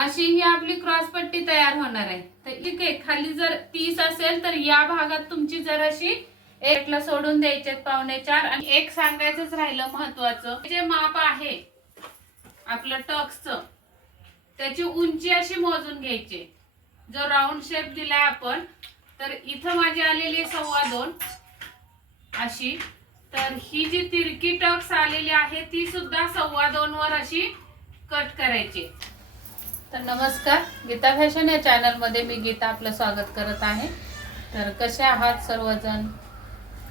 अशी ही आपली क्रॉस पट्टी तयार होणार आहे. तर ठीक आहे खाली जर तीस असेल तर या भागात तुमची जराशी एकला सोडून द्यायचे पावणे चार आणि एक सांगायचंच राहिलं महत्वाचं. जे माप आहे आपलं टक्सचं त्याची उंची अशी मोजून घ्यायची. जो राऊंड शेप दिलाय आपण तर इथं माझी आलेली सव्वा दोन अशी. तर ही जी तिरकी टक्स आलेली आहे ती सुद्धा सव्वा दोन वर अशी कट करायची. तर नमस्कार. गीता फॅशन या चॅनलमध्ये मी गीता आपलं स्वागत करत आहे. तर कसे आहात सर्वजण?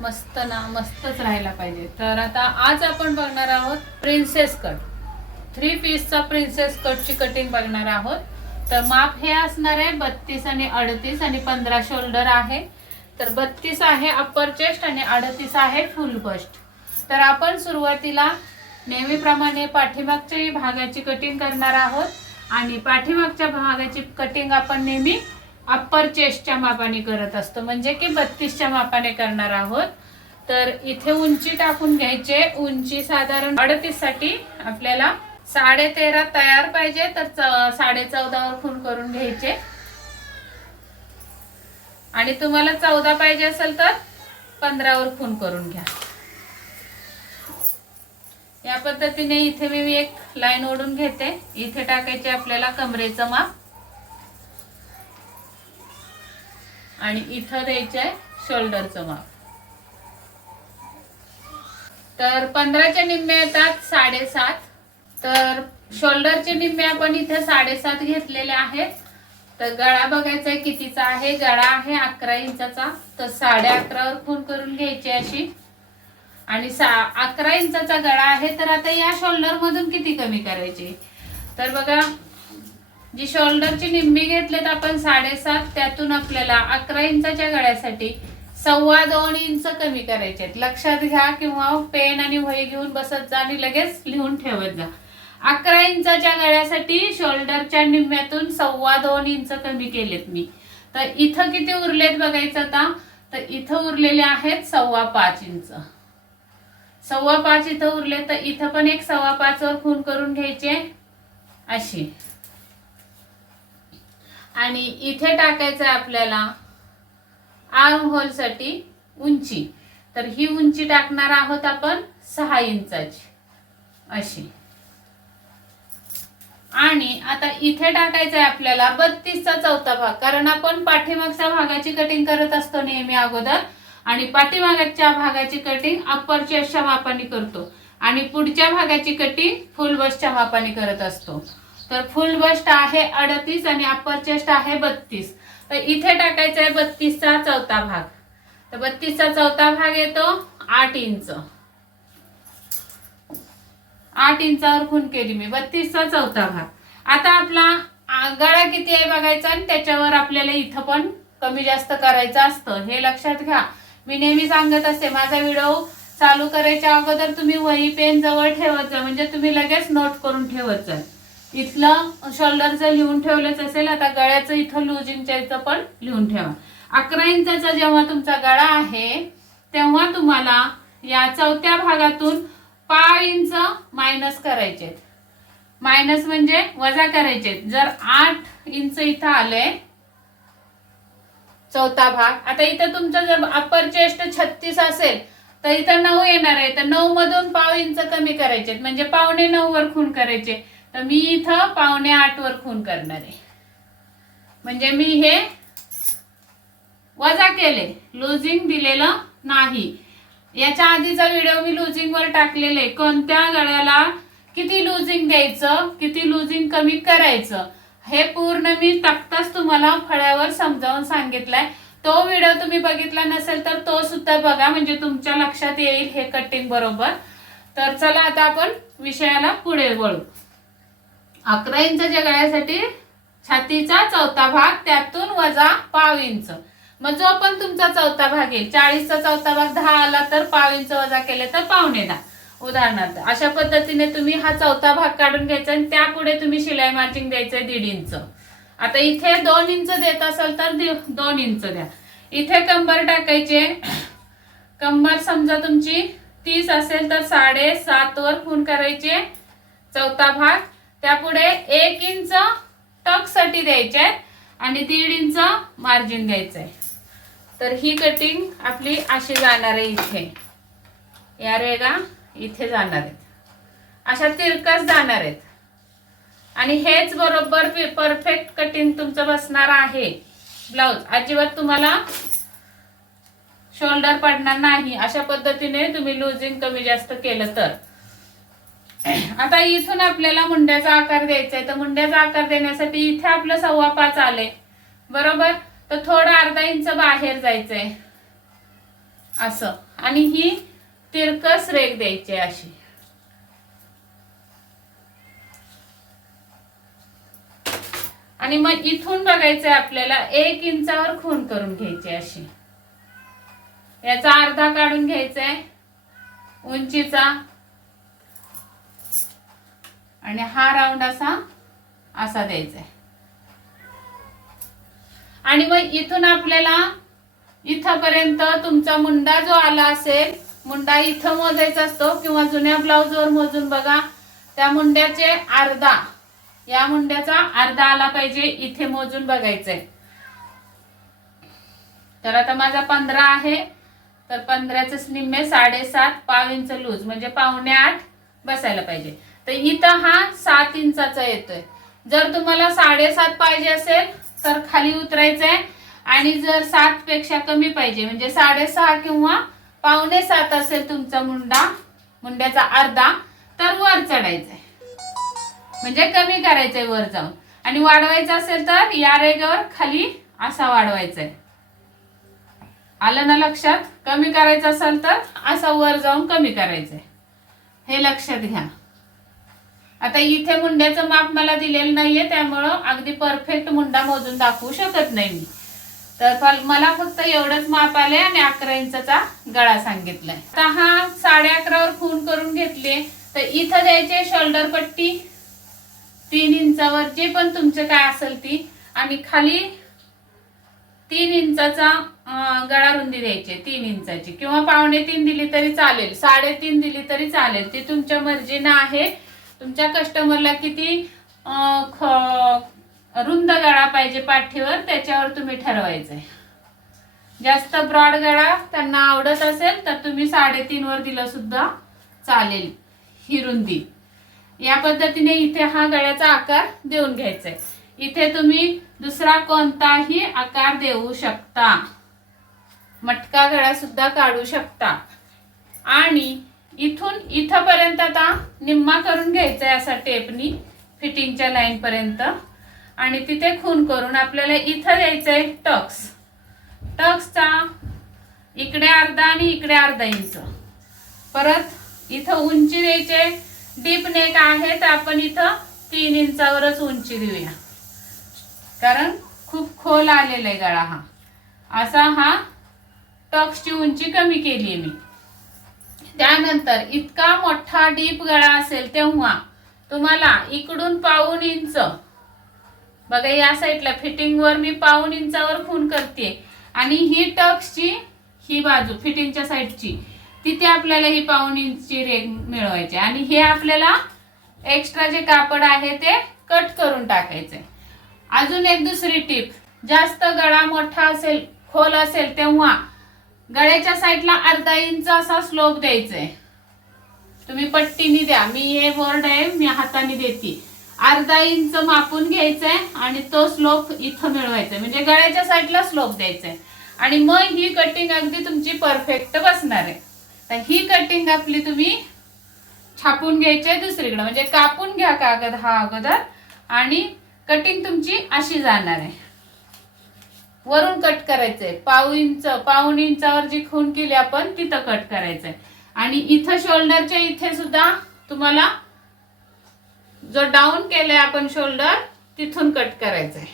मस्त ना मस्तच राहायला पाहिजे. तर आता आज आपण बघणार आहोत प्रिन्सेस कट थ्री पीसचा प्रिन्सेस कटची कटिंग बघणार आहोत. तर माप हे असणार आहे बत्तीस आणि अडतीस आणि पंधरा शोल्डर आहे. तर बत्तीस आहे अप्पर चेस्ट आणि अडतीस आहे फुल बस्ट तर आपण सुरुवातीला नेहमीप्रमाणे पाठीमागच्या भागाची कटिंग करणार आहोत. आणि पाठीमागच्या भागाची कटिंग आपण नेहमी अप्पर चेस्टच्या मापाने करत असतो. म्हणजे की बत्तीसच्या मापाने करणार आहोत. तर इथे उंची टाकून घ्यायचे उंची साधारण अडतीससाठी आपल्याला साडे तेरा तयार पाहिजे. तर साडे चौदावर खून करून घ्यायचे. आणि तुम्हाला चौदा पाहिजे असेल तर पंधरावर खून करून घ्या. या पद्धतीने इथे मी एक लाईन ओढून घेते. इथे टाकायचे आपल्याला कमरेचं माप. आणि इथं द्यायचंय शोल्डरचं माप. तर पंधराच्या निम्मे येतात साडेसात. तर शोल्डरचे निम्मे आपण इथे साडेसात घेतलेले आहेत. तर गळा बघायचा आहे कितीचा आहे. गळा आहे अकरा इंचाचा. तर साडे अकरावर खून करून घ्यायची अशी. आणि सा अकरा इंचाचा गळा आहे तर आता या शोल्डर मधून किती कमी करायची? तर बघा जी शोल्डरची निम्मी घेतलेत आपण साडेसात त्यातून आपल्याला अकरा इंचाच्या गळ्यासाठी सव्वा दोन इंच कमी करायचे आहेत. लक्षात घ्या किंवा पेन आणि वही घेऊन बसत जा आणि लगेच लिहून ठेवत जा. अकरा इंचाच्या गळ्यासाठी शोल्डरच्या निम्म्यातून सव्वा दोन इंच कमी केलेत मी. तर इथं किती उरलेत बघायचं आता? तर इथं उरलेले आहेत सव्वा पाच इंच. सव्वा पाच इथं उरले तर इथं पण एक सव्वा पाच वर खून करून घ्यायचे अशी. आणि इथे टाकायचं आहे आपल्याला आर्म होलसाठी उंची. तर ही उंची टाकणार आहोत आपण सहा इंचाची. अशी. आणि आता इथे टाकायचं आहे आपल्याला बत्तीसचा चौथा भाग. कारण आपण पाठीमागच्या भागाची कटिंग करत असतो नेहमी अगोदर. आणि पाठीमागच्या भागाची कटिंग अप्पर चेस्टच्या मापाने करतो. आणि पुढच्या भागाची कटिंग फुल बसच्या मापाने करत असतो. तर फुल बस्ट आहे अडतीस आणि अप्पर चेस्ट आहे बत्तीस. तर इथे टाकायचा आहे बत्तीसचा चौथा भाग. तर बत्तीसचा चौथा भाग येतो आठ इंच. आठ इंचावर खून केली मी. बत्तीसचा चौथा भाग. आता आपला गळा किती आहे बघायचा आणि त्याच्यावर आपल्याला इथं पण कमी जास्त करायचं असतं. हे लक्षात घ्या. मी नेहमी सांगत असते माझा व्हिडिओ चालू करायच्या अगोदर तुम्ही वही पेन जवळ ठेवत जा म्हणजे तुम्ही लगेच नोट करून ठेवत जा. इथलं शोल्डरचं लिहून ठेवलंच असेल आता गळ्याचं इथं लुजिंगच्या इथं पण लिहून ठेवा. अकरा इंचाचा जेव्हा तुमचा गळा आहे तेव्हा तुम्हाला या चौथ्या भागातून पाव इंच मायनस करायचे मायनस म्हणजे वजा करायचे जर आठ इंच इथं आले चौथा भाग. आता इथं तुमचं जर अप्पर चेस्ट छत्तीस असेल तर इथं नऊ येणार आहे. तर नऊ मधून पाव इंच कमी करायचे म्हणजे पावणे नऊ वर खून करायचे तर मी इथं पावणे आठ वर खून करणार आहे. म्हणजे मी हे वजा केले. लुझिंग दिलेलं नाही. याच्या आधीचा व्हिडिओ मी लुजिंग वर टाकलेले कोणत्या गळ्याला किती लुझिंग द्यायचं किती लुझिंग कमी करायचं हे पूर्ण मी तक्ताच तुम्हाला फळ्यावर समजावून सांगितलंय. तो व्हिडिओ तुम्ही बघितला नसेल तर तो सुद्धा बघा म्हणजे तुमच्या लक्षात येईल हे कटिंग बरोबर. तर चला आता आपण विषयाला पुढे वळू. अकरा इंच गळ्यासाठी छातीचा चौथा भाग त्यातून वजा पाव इंच. मग जो पण तुमचा चौथा भाग येईल चाळीसचा चौथा भाग दहा आला तर पाव इंच वजा केले तर पावणे दहा. उदाहरणार्थ अशा पद्धतीने तुम्ही हा चौथा भाग काढून घ्यायचा आणि त्यापुढे तुम्ही शिलाई मार्चिंग द्यायचंय दीड इंच. आता इथे दोन इंच देत असाल तर दि- दोन इंच द्या. इथे कंबर टाकायचे कंबर समजा तुमची तीस असेल तर साडे सात वर खून करायचे चौथा भाग. त्यापुढे एक इंच टकसाठी द्यायचे आहे आणि दीड इंच मार्जिन द्यायचं आहे तर ही कटिंग आपली अशी जाणार आहे इथे. या रेगा इथे जाणार आहेत. अशा तिरकस जाणार आहेत. आणि हेच बरोबर परफेक्ट कटिंग तुमचं बसणार आहे. ब्लाऊज अजिबात तुम्हाला शोल्डर पडणार नाही. अशा पद्धतीने तुम्ही लुझिंग कमी जास्त केलं तर. आता इथून आपल्याला मुंड्याचा आकार द्यायचा आहे. तर मुंड्याचा आकार देण्यासाठी इथे आपलं सव्वा पाच आले बरोबर? तर थोडं अर्धा इंच बाहेर जायचंय. असं. आणि ही तिरकस रेख द्यायची अशी. आणि मग इथून बघायचंय आपल्याला एक इंचावर खून करून घ्यायची अशी. याचा अर्धा काढून घ्यायचा आहे उंचीचा. आणि हा राऊंड असा असा द्यायचा आहे आणि मग इथून आपल्याला इथपर्यंत तुमचा मुंडा जो आला असेल मुंडा इथं मोजायचा असतो किंवा जुन्या ब्लाऊजवर मोजून बघा. त्या मुंड्याचे अर्धा. या मुंड्याचा अर्धा आला पाहिजे इथे मोजून बघायचंय. तर आता माझा पंधरा आहे. तर पंधराच निम्मे साडेसात पाव इंच लूज म्हणजे पावणे आठ बसायला पाहिजे. तर इथं हा सात इंचाचा येतोय. जर तुम्हाला साडेसात पाहिजे असेल तर खाली उतरायचंय. आणि जर सात पेक्षा कमी पाहिजे म्हणजे साडेसहा किंवा पावणे सात असेल तुमचा मुंडा मुंड्याचा अर्धा तर वर चढायचंय. म्हणजे कमी करायचंय वर जाऊन. आणि वाढवायचं असेल तर या रेगावर खाली असा वाढवायचा आहे आलं ना लक्षात? कमी करायचं असेल तर असा वर जाऊन कमी करायचंय. हे लक्षात घ्या. आता इथे मुंड्याचं माप मला दिलेलं नाहीये त्यामुळं अगदी परफेक्ट मुंडा मोजून दाखवू शकत नाही मी. तर फल- मला फक्त एवढंच माप आले आणि अकरा इंचा गळा सांगितलाय. आता हा साडे अकरावर खून करून घेतले तर इथं द्यायचे शोल्डर पट्टी. तीन इंचावर जे पण तुमचं काय असेल ती. आणि खाली तीन इंचाचा गळा रुंदी द्यायची तीन इंचाची. किंवा पावणे तीन दिली तरी चालेल साडेतीन दिली तरी चालेल. ती तुमच्या मर्जीनं आहे. तुमच्या कस्टमरला किती ख- रुंद गळा पाहिजे पाठीवर त्याच्यावर तुम्ही ठरवायचंय. जास्त ब्रॉड गळा त्यांना आवडत असेल तर तुम्ही साडेतीन वर दिलं सुद्धा चालेल ही रुंदी. या पद्धतीने इथे हा गळ्याचा आकार देऊन घ्यायचा आहे इथे तुम्ही दुसरा कोणताही आकार देऊ शकता. मटका गळा सुद्धा काढू शकता. आणि इथून इथपर्यंत आता निम्मा करून घ्यायचा आहे असा टेपनी फिटिंगच्या लाईन पर्यंत आणि तिथे खून करून आपल्याला इथं द्यायचं आहे टक्स. टक्सचा इकडे अर्धा आणि इकडे अर्धा इंच. परत इथं उंची द्यायचे. डीप नेक आहे तर आपण इथं तीन इंचावरच उंची देऊया. कारण खूप खोल आलेला आहे गळा हा. असा हा टक्सची उंची कमी केली आहे मी. त्यानंतर इतका मोठा डीप गळा असेल तेव्हा तुम्हाला इकडून पाऊन इंच बघा या साईडला फिटिंगवर मी पाऊन इंचावर खून करते. आणि ही टक्सची ही बाजू फिटिंगच्या साईडची तिथे आपल्याला ही पाऊन इंचची रेग मिळवायची. आणि हे आपल्याला एक्स्ट्रा जे कापड आहे ते कट करून टाकायचे. अजून एक दुसरी टिप जास्त गळा मोठा असेल खोल असेल तेव्हा गळ्याच्या साईडला अर्धा इंच असा स्लोप द्यायचा. आहे तुम्ही पट्टीने द्या. मी हे बोर्ड आहे मी हाताने देते. अर्धा इंच मापून घ्यायचंय आणि तो स्लोप इथं मिळवायचा आहे म्हणजे गळ्याच्या साईडला स्लोप द्यायचा आहे आणि मग ही कटिंग अगदी तुमची परफेक्ट बसणार आहे. तर ही कटिंग आपली तुम्ही छापून घ्यायची आहे दुसरीकडे. म्हणजे कापून घ्या कागद हा अगोदर. आणि कटिंग तुमची अशी जाणार आहे. वरून कट करायचंय. पाऊ इंच पाऊन इंचावर जी खून केली आपण तिथं कट करायचंय. आणि इथं शोल्डरच्या इथे सुद्धा तुम्हाला जो डाऊन केलाय आपण शोल्डर तिथून कट करायचंय.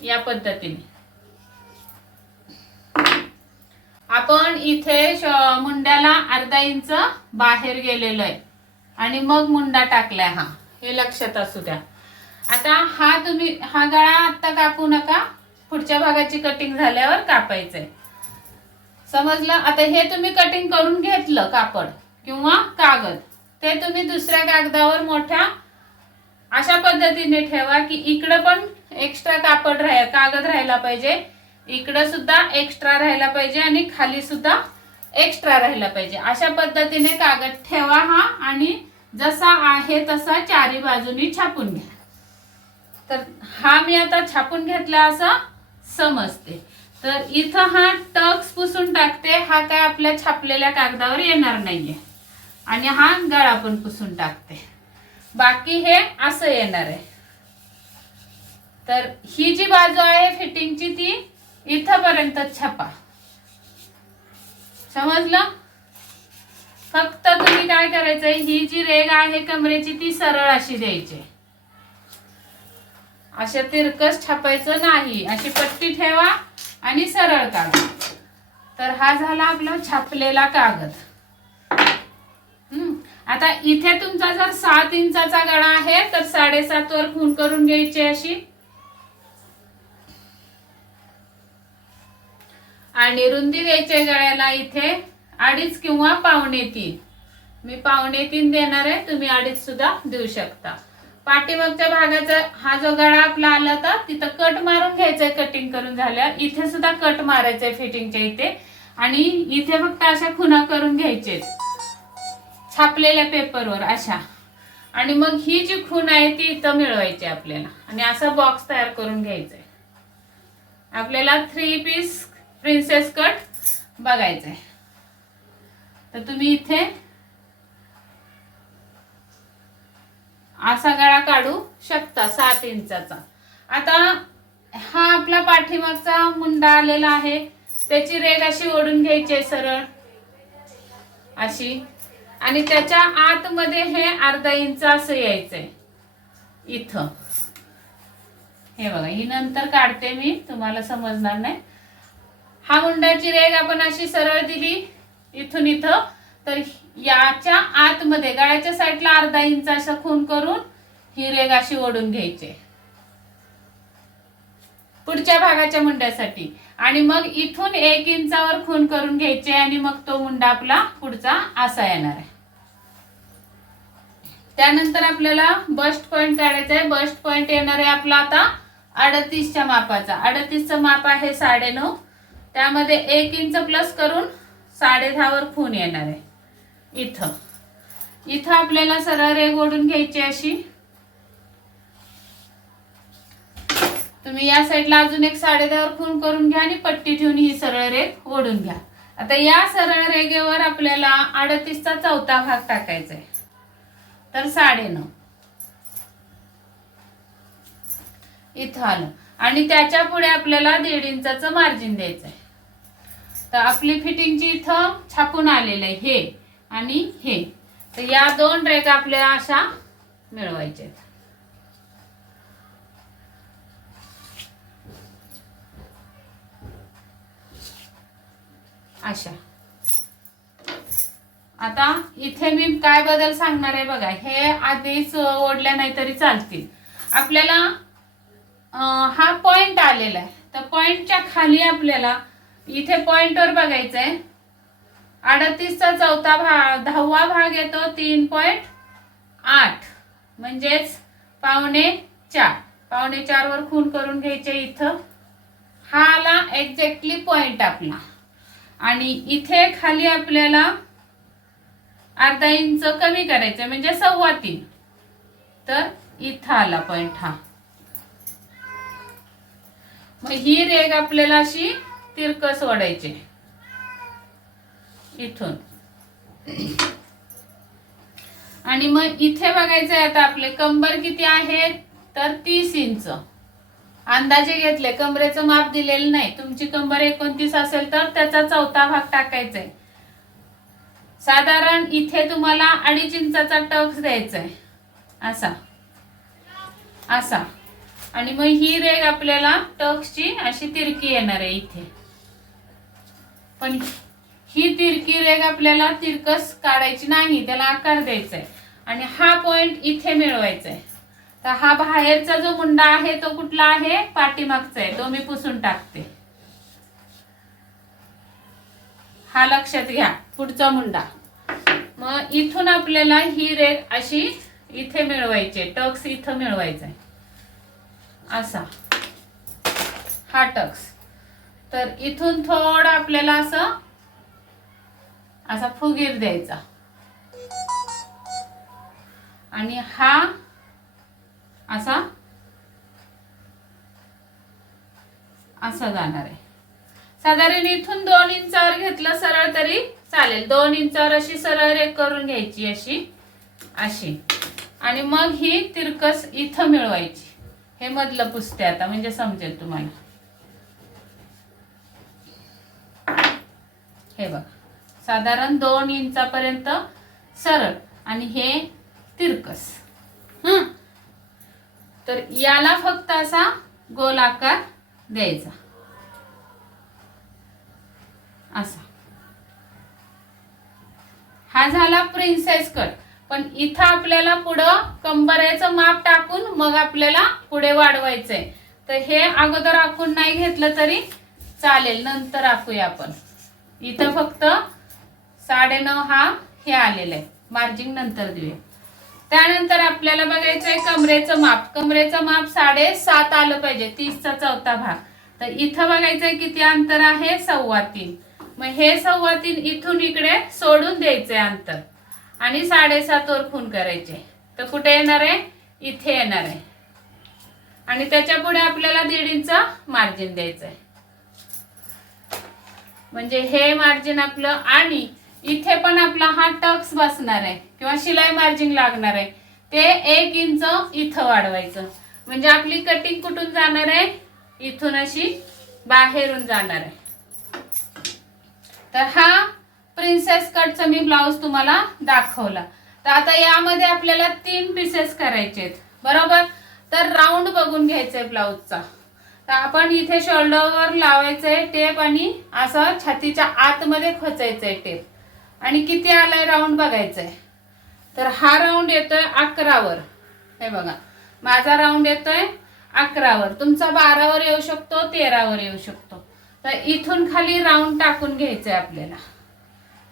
या पद्धतीने. आपण इथे मुंड्याला अर्धा इंच बाहेर गेलेलो आहे. आणि मग मुंडा टाकलाय हा. हे लक्षात असू द्या. आता हा तुम्ही हा गळा आता कापू नका. पुढच्या भागाची कटिंग झाल्यावर कापायचंय. समजलं? आता हे तुम्ही कटिंग करून घेतलं कापड किंवा कागद. ते तुम्ही दुसऱ्या कागदावर मोठ्या अशा पद्धतीने ठेवा की इकडं पण एक्स्ट्रा कापड राह कागद राहायला पाहिजे. इकडं सुद्धा एक्स्ट्रा राहायला पाहिजे आणि खाली सुद्धा एक्स्ट्रा राहायला पाहिजे. अशा पद्धतीने कागद ठेवा हा आणि जसा आहे तसा चारी बाजूनी छापून घ्या. तर हा मी आता छापून घेतला असं समजते. तर इथं हा टक्स पुसून टाकते. हा काय आपल्या छापलेल्या कागदावर येणार नाहीये. आणि हा गाळ आपण पुसून टाकते. बाकी हे असं येणार आहे. तर ही जी बाजू आहे फिटिंगची ती इथपर्यंत छपा. समजलं? फक्त तुम्ही काय करायचंय ही जी रेग आहे कमरेची ती सरळ अशी द्यायची. अशा तिरकस छापायचं नाही. अशी पट्टी ठेवा आणि सरळ काढा. तर हा झाला आपला छापलेला कागद. आता इथे तुमचा जर सात इंचाचा गळा आहे तर साडेसात वर खून करून घ्यायची अशी. आणि रुंदी द्यायची गळ्याला इथे अडीच किंवा पावणे तीन. मी पावणे तीन देणार आहे तुम्ही अडीच सुद्धा देऊ शकता. पाठीमागच्या भागाचा हा जो गळा आपला आला होता तिथं कट मारून घ्यायचंय कटिंग करून झाल्या इथे सुद्धा कट मारायचंय फिटिंगच्या इथे. आणि इथे फक्त अशा खुना करून घ्यायचे छापलेल्या पेपरवर अशा. आणि मग ही जी खून आहे ती इथं मिळवायची आपल्याला. आणि असा बॉक्स तयार करून घ्यायचा आहे आपल्याला थ्री पीस प्रिन्सेस कट बघायचा आहे तर तुम्ही इथे असा गळा काढू शकता सात इंचाचा. आता हा आपला पाठीमागचा मुंडा आलेला आहे. त्याची रेग अशी ओढून घ्यायची आहे सरळ. अशी. आणि त्याच्या आतमध्ये हे अर्धा इंच असं यायचंय. इथं. हे बघा ही नंतर काढते मी तुम्हाला समजणार नाही. हा मुंडाची रेग आपण अशी सरळ दिली इथून इथं. तर याच्या आतमध्ये गळ्याच्या साईडला अर्धा इंच असं खून करून ही रेग अशी ओढून घ्यायची. पुढच्या भागाच्या मुंड्यासाठी. आणि मग इथून एक इंचावर खून करून घ्यायचे आणि मग तो मुंडा आपला पुढचा असा येणार आहे. त्यानंतर आपल्याला बस्ट पॉइंट काढायचा आहे. बस्ट पॉइंट येणार आहे आपला आता अडतीसच्या मापाचा. अडतीसचं माप आहे साडेनऊ. त्यामध्ये एक इंच प्लस करून साडे दहावर खून येणार आहे. इथं. इथं आपल्याला सरळ रेग ओढून घ्यायची अशी तुम्ही या साईडला अजून एक साडे खून करून घ्या आणि पट्टी ठेवून ही सरळ रेग ओढून घ्या. आता या सरळ रेगेवर आपल्याला अडतीसचा चौथा भाग टाकायचा आहे. तर साडे नऊ इथं आलं. आणि त्याच्या पुढे आपल्याला दीड इंचाचं मार्जिन द्यायचं आहे. तर आपली फिटिंगची इथं छापून आलेलं आहे. हे आणि हे. तर या दोन रेगा आपल्याला अशा मिळवायच्या आहेत. अशा. आता इथे मी काय बदल सांगणार आहे बघा हे आधीच ओढल्या नाही तरी चालतील. आपल्याला हा पॉइंट आलेला आहे. तर पॉइंटच्या खाली आपल्याला इथे पॉइंटवर बघायचं आहे अडतीसचा चौथा भाग दहावा भाग येतो तीन पॉइंट आठ. म्हणजेच पावणे चार. पावणे चार वर खून करून घ्यायचे इथं. हा आला एक्झॅक्टली पॉइंट आपला. आणि इथे खाली आपल्याला अर्धा इंच कमी करायचं म्हणजे सव्वा तीन. तर इथं आला पॉइंट हा. मग ही रेग आपल्याला अशी तिरकस ओढायची. इथून. आणि मग इथे बघायचं आहे आता आपले कंबर किती आहेत? तर तीस इंच. अंदाजे घेतले कमरेचं माप दिलेलं नाही. तुमची कंबर एकोणतीस असेल तर त्याचा चौथा भाग टाकायचा आहे साधारण इथे तुम्हाला अडीच इंचाचा टक्स द्यायचा आहे असा. असा. आणि मग ही रेग आपल्याला टक्सची अशी तिरकी येणार आहे इथे. पण ही तिरकी रेग आपल्याला तिरकस काढायची नाही त्याला आकार द्यायचा आहे आणि हा पॉइंट इथे मिळवायचा आहे तर हा बाहेरचा जो मुंडा आहे तो कुठला आहे? पाठीमागचा आहे. तो मी पुसून टाकते. हा लक्षात घ्या. पुढचा मुंडा. मग इथून आपल्याला ही रेग अशी इथे मिळवायची टक्स इथं मिळवायचा आहे. असा. हा टक्स. तर इथून थोडं आपल्याला असं असा फुगीर द्यायचा. आणि हा असा? असा जाणार आहे. साधारण इथून दोन इंचावर घेतलं सरळ तरी चालेल. दोन इंचावर अशी सरळ रेख करून घ्यायची अशी. अशी. आणि मग ही तिरकस इथं मिळवायची. हे मधलं पुसते आता म्हणजे समजेल तुम्हाला. हे बघा. साधारण दोन इंचापर्यंत सरळ. आणि हे तिरकस. हं? तर याला फक्त असा गोल आकार द्यायचा. असा. हा झाला प्रिन्सेस कट पण इथं आपल्याला पुढं कंबऱ्याचं माप टाकून मग आपल्याला पुढे वाढवायचंय. तर हे अगोदर आखून नाही घेतलं तरी चालेल नंतर आखूया आपण. इथं फक्त साडेनऊ हा हे आलेलं आहे. मार्जिंग नंतर देऊया. त्यानंतर आपल्याला बघायचंय कमरेचं माप. कमरेचं माप साडे सात आलं पाहिजे तीसचा चौथा भाग. तर इथं बघायचंय किती अंतर आहे? सव्वा तीन. मग हे सव्वा तीन इथून इकडे सोडून द्यायचंय अंतर. आणि साडेसात वर खून करायचे. तर कुठे येणार आहे? इथे येणार आहे. आणि त्याच्या पुढे आपल्याला दीड इंच मार्जिन द्यायचं आहे म्हणजे हे मार्जिन आपलं आणि इथे पण आपला हा टक्स बसणार आहे किंवा शिलाई मार्जिन लागणार आहे. ते एक इंच इथं वाढवायचं. म्हणजे आपली कटिंग कुठून जाणार आहे? इथून अशी बाहेरून जाणार आहे. तर हा प्रिन्सेस कटचा मी ब्लाऊज तुम्हाला दाखवला. तर आता यामध्ये आपल्याला तीन पीसेस करायचे आहेत. बरोबर? तर राऊंड बघून घ्यायचंय ब्लाऊजचा तर आपण इथे शोल्डरवर लावायचंय टेप आणि असं छातीच्या आतमध्ये खोचायचंय टेप आणि किती आलाय राऊंड बघायचंय. तर हा राऊंड येतोय अकरावर. हे बघा. माझा राऊंड येतोय अकरावर. तुमचा बारावर येऊ शकतो तेरावर येऊ शकतो. तर इथून खाली राऊंड टाकून घ्यायचंय आपल्याला.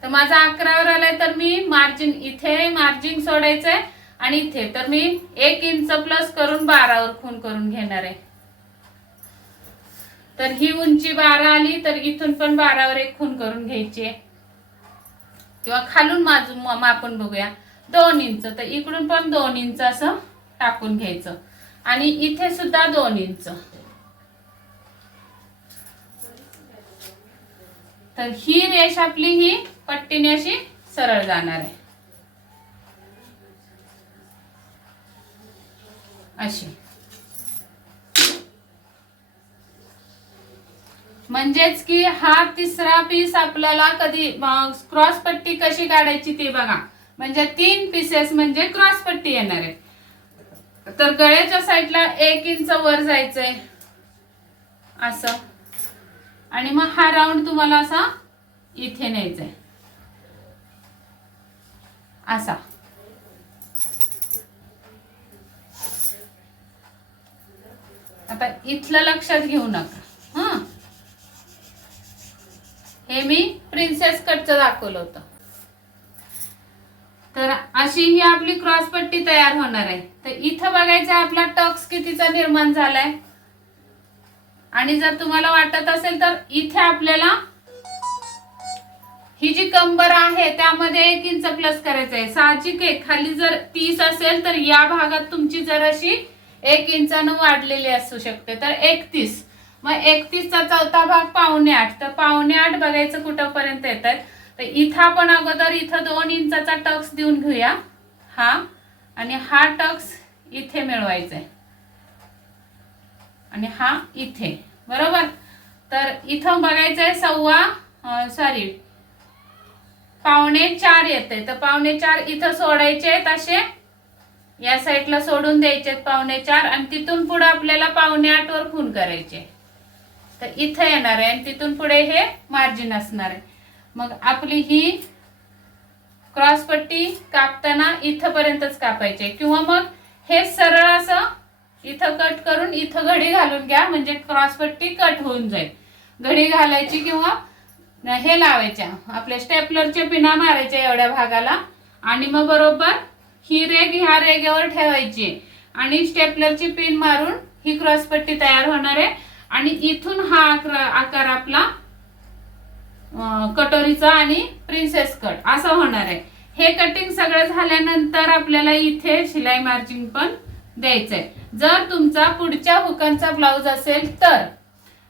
तर माझा अकरावर आलाय तर मी मार्जिन इथे मार्जिन सोडायचंय आणि इथे. तर मी एक इंच प्लस करून बारावर खून करून घेणार आहे. तर ही उंची बारा आली तर इथून पण बारावर एक खून करून घ्यायची आहे. किंवा खालून माजून मापून बघूया. दोन इंच. तर इकडून पण दोन इंच असं टाकून घ्यायचं. आणि इथे सुद्धा दोन इंच. तर ही रेष आपली ही पट्टीने अशी सरळ जाणार आहे. अशी. म्हणजेच की हा तिसरा पीस आपल्याला कधी क्रॉस पट्टी कशी काढायची ते बघा. म्हणजे तीन पीसेस म्हणजे क्रॉस पट्टी येणार आहे. तर गळ्याच्या साईडला एक इंच वर जायचंय. असं. आणि मग हा राऊंड तुम्हाला असा इथे न्यायचा आहे असा. आता इथलं लक्षात घेऊ नका. हा? हे मी प्रिन्सेस कटचं दाखवलं होतं. तर अशी ही आपली क्रॉस पट्टी तयार होणार आहे. तर इथं बघायचं आपला टक्स कितीचा निर्माण झालाय. आणि जर तुम्हाला वाटत असेल तर इथे आपल्याला ही जी कंबर आहे त्यामध्ये एक इंच प्लस करायचं आहे. साहजिक आहे खाली जर तीस असेल तर या भागात तुमची जर अशी एक इंचानं वाढलेली असू शकते. तर एकतीस. मग एकतीसचा चौथा भाग पावणे आठ. तर पावणे आठ बघायचं कुठंपर्यंत येत आहेत तर इथं आपण अगोदर इथं दोन इंचाचा टक्स देऊन घेऊया. हा. आणि हा टक्स इथे मिळवायचा आहे आणि हा इथे. बरोबर? तर इथं बघायचं आहे सव्वा सॉरी पावणे चार येते तर पावणे चार इथं सोडायचे आहेत असे. या साईडला सोडून द्यायचे आहेत पावणे चार. आणि तिथून पुढे आपल्याला पावणे आठ वर खून करायचे. तर इथं येणार आहे आणि तिथून पुढे हे मार्जिन असणार आहे. मग आपली ही क्रॉस पट्टी कापताना इथंपर्यंतच कापायचे किंवा मग हे सरळ असं इथं कट करून इथं घडी घालून घ्या म्हणजे क्रॉस पट्टी कट होऊन जाईल. घडी घालायची किंवा हे लावायच्या आपल्या स्टेपलरच्या पिना मारायच्या एवढ्या भागाला. आणि मग बरोबर ही रेग ह्या रेगेवर ठेवायची आणि स्टेपलरची पिन मारून ही क्रॉस पट्टी तयार होणार आहे. आणि इथून हा आकार आकार आपला कटोरीचा आणि प्रिन्सेस कट असं होणार आहे. हे कटिंग सगळं झाल्यानंतर आपल्याला इथे शिलाई मार्जिन पण द्यायचंय. जर तुमचा पुढच्या हुकांचा ब्लाऊज असेल तर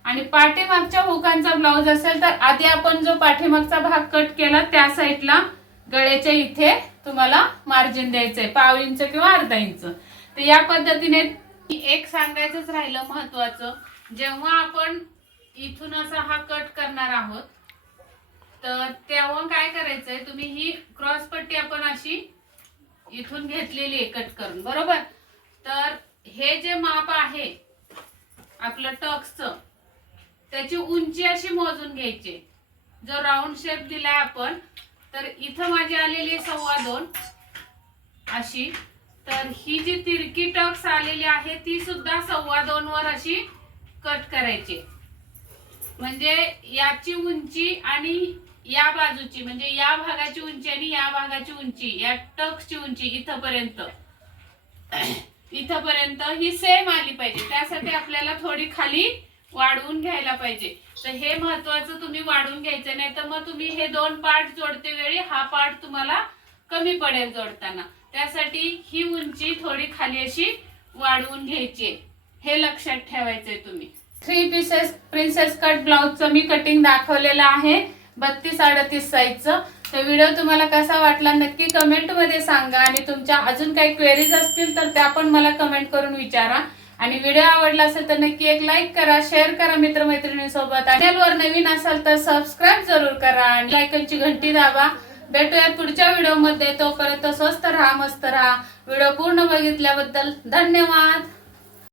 आणि पाठीमागच्या हुकांचा ब्लाऊज असेल तर आधी आपण जो पाठीमागचा भाग कट केला त्या साईडला गळ्याच्या इथे तुम्हाला मार्जिन द्यायचंय. पाव इंच किंवा अर्धा इंच. तर या पद्धतीने एक सांगायचंच राहिलं महत्वाचं. जेव्हा आपण इथून असा हा कट करणार आहोत तर तेव्हा काय करायचंय तुम्ही ही क्रॉस पट्टी आपण अशी इथून घेतलेली आहे कट करून बरोबर? तर हे जे माप आहे आपलं टक्सचं त्याची उंची अशी मोजून घ्यायची. जो राऊंड शेप दिलाय आपण तर इथं माझी आलेली आहे सव्वा दोन अशी. तर ही जी तिरकी टक्स आलेली आहे ती सुद्धा सव्वा दोन वर अशी कट करायचे. म्हणजे याची उंची आणि या बाजूची म्हणजे या भागाची उंची आणि या भागाची उंची या टक्सची उंची इथपर्यंत. इथपर्यंत ही सेम आली पाहिजे. त्यासाठी आपल्याला थोडी खाली वाढवून घ्यायला पाहिजे. तर हे महत्वाचं तुम्ही वाढवून घ्यायचं नाही तर मग तुम्ही हे दोन पार्ट जोडते वेळी हा पार्ट तुम्हाला कमी पडेल जोडताना. त्यासाठी ही उंची थोडी खाली अशी वाढवून घ्यायची आहे. हे लक्षात ठेवायचंय तुम्ही. थ्री पीसेस प्रिन्सेस कट ब्लाउजचं मी कटिंग दाखवलेलं आहे. बत्तीस अडतीस साईजचं तर व्हिडिओ तुम्हाला कसा वाटला नक्की कमेंटमध्ये सांगा. आणि तुमच्या अजून काही क्वेरीज असतील तर त्या पण मला कमेंट करून विचारा. आणि व्हिडिओ आवडला असेल तर नक्की एक लाईक करा शेअर करा मित्रमैत्रिणींसोबत. चॅनलवर नवीन असाल तर सबस्क्राईब जरूर करा. आणि लायकनची घंटी दाबा. भेटूया पुढच्या व्हिडिओमध्ये तोपर्यंत स्वस्त राहा मस्त राहा. व्हिडिओ पूर्ण बघितल्याबद्दल धन्यवाद.